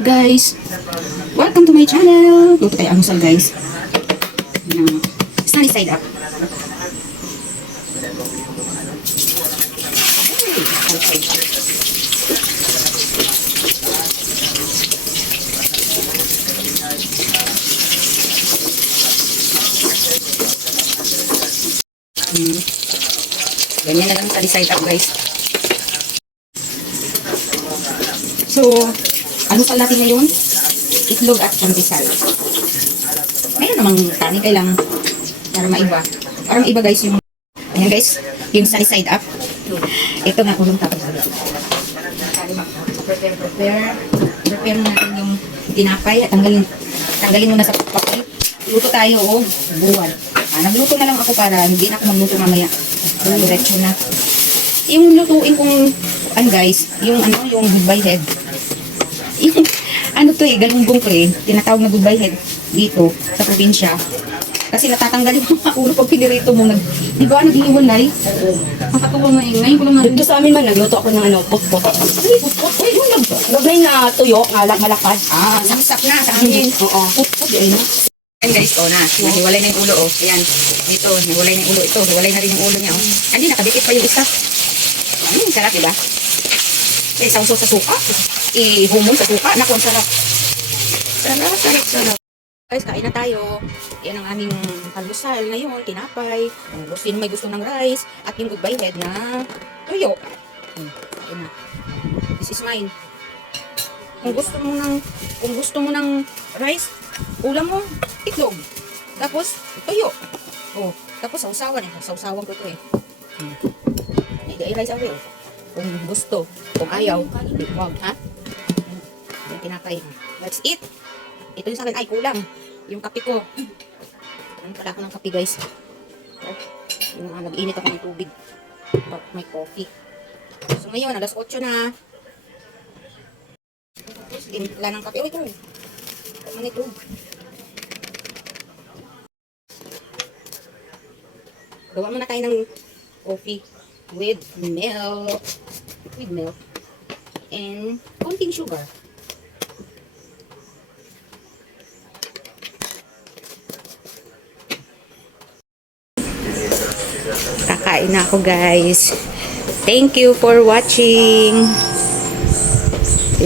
guys! Welcome to my channel! Luto tayo almusal guys. Sunny side up. Ganyan na lang sunny side up guys. So, almusal natin ngayon, itlog at pandesal. Mayroon namang kanin, kailangan para maiba. Para maiba guys yung, ayan guys, yung sunny side up. Ito nga ulong tapos. Prepare natin yung tinapay at tanggalin muna sa papel. Luto tayo o buwan. Nagluto na lang ako para hindi na ako magluto mamaya. Diretso na. Yung lutuin kong, guys, yung goodbye head. Yung, galunggong ko tinatawag na goodbye head dito sa probinsya. Kasi natatanggal yung mga ulo pag pinirito mo. Di ba, nag-iwalay? Nakatuwa nga ngayon ko lang na. Dito sa amin man, nagluto ako ng putput. Putput? Uy, yung Gabay na tuyo, malakad. Saksak na sa amin. Oo. Putput, yun. Ayan guys, nahiwalay na yung ulo, Ayan, dito, nahiwalay na yung ulo. Ito, hiwalay na rin yung ulo niya, Hindi, nakadikit pa yung isa. Sarap, diba? Sausaw sa suka. Ihumon sa suka. Naku, ang sarap. Sarap. Guys, kain na tayo. Yan ang aming almusal ngayon, tinapay. Sino may gusto ng rice. At yung goodbye head na tuyo. Ayan na. This is mine. Kung gusto mo ng rice, ulam mo, itlog. Tapos, tuyo. Tapos sausawan Sausawan ko ito Hindi rice away. Kung gusto, kung ayaw, wag, ha? Yung tinapay. Let's eat. Ito yung sa akin ay kulang. Yung kape ko. Ano pala ako ng kape guys? Nag-init ako ng tubig. May coffee. So ngayon, alas 8 na. Timpla ng kape. Ito. Ano ito? Gawa muna tayo ng coffee with milk. And konting sugar. Kakain na ako guys. Thank you for watching.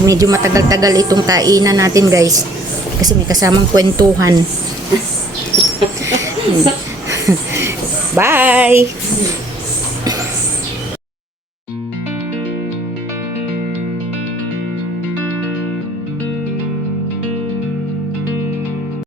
Medyo matagal-tagal itong kainan natin guys. Kasi may kasamang kwentuhan. Bye!